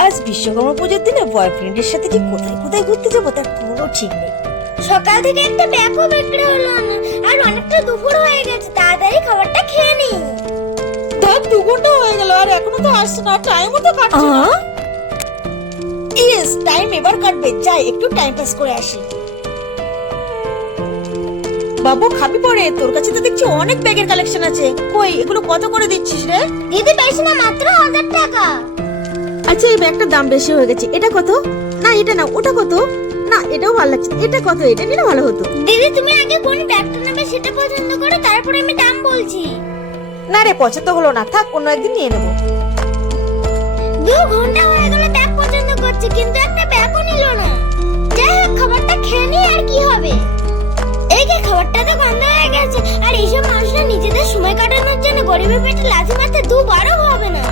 আজ বিশ্বকর্মা পুজোর দিনে বয়ফ্রেন্ডের সাথে যে কোথায় কোথায় ঘুরতে যাব তার কোনো ঠিক নেই। সকাল থেকে একটা ব্যাগও বিক্রি হলো না আর অনেকটা দুপুর হয়ে গেছে তাড়াতাড়ি খাবারটা খেয়ে নি। ধর দু ঘণ্টা হয়ে গেল আর এখনও তো আসছে না টাইমও তো কাটছে না। ইয়েস টাইম এবার কাটবে যাই একটু টাইম পাস করে আসি। বাবু খাবি পরে? তোর কাছে তো দেখছি অনেক ব্যাগের কালেকশন আছে। কই এগুলো কত করে দিচ্ছিস রে? দিদি বেশি না মাত্র আচ্ছা এই ব্যাগটার দাম বেশি হয়ে গেছে। এটা কত? না এটা না ওটা কত? না এটাও ভালো লাগছে এটা কত? এটা নিলে ভালো হতো। দিদি তুমি আগে কোন ব্যাগটা নেবে সেটা পছন্দ করো তারপরে আমি দাম বলছি। না রে পছন্দ হলো না। থাক অন্য একদিন নিয়ে নেব। দু ঘণ্টা হয়ে গেল ব্যাগ পছন্দ করছে কিন্তু একটা ব্যাগও নিল না। যাই হোক খাবারটা খেয়ে নি আর কি হবে। এই যে খাবারটা তো গন্ধ হয়ে গেছে। আর এইসব মানুষরা নিজেদের সময় কাটানোর জন্য গরিবের পেটে লাথি মারতে দুবারও হবে না।